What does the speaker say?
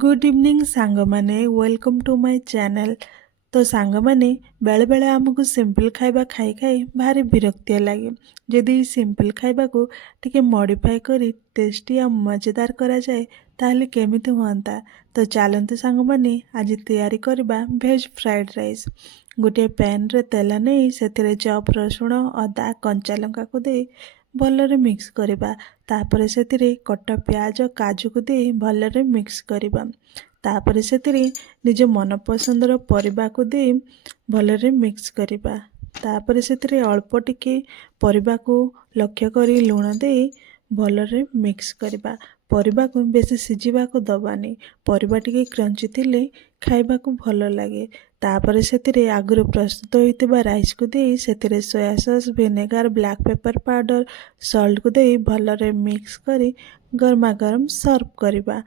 Good evening सांगमाने welcome to my channel. तो सांगमाने बेले बेले आमको सिंपल खाइबा खाई खाई भारी विरक्तिया लगे। जदि सिंपल खाइबा को टिके मॉडिफाई करी टेस्टी और मजेदार करा जाए ताहले केमिति हुआंता। तो चलते सांगमाने आज तैयारी करबा भेज फ्राइड राइस। गोटे पैन रे तेल नहीं से चप रसुण अदा कंचा लंका को दे भलरे मिक्स करबा। तापर से कटा प्याज काजू को दे भलरे मिक्स करबा। तापर से निज मनपसंदर परिबा को दे भलरे मिक्स करबा। तापर से अल्प टिके परिबा को लक्ष्य करी लुण दे भलरे मिक्स करबा। परिबा को बेसी सिझिबा को दबानी। परिबा टिके क्रंची थिले खाइबा को भल लगे। तापर से आगुरी प्रस्तुत होइतिबा राइस को दे से soya sauce vinegar black pepper powder salt को दे भलरे मिक्स करी गरमा गरम सर्व करबा।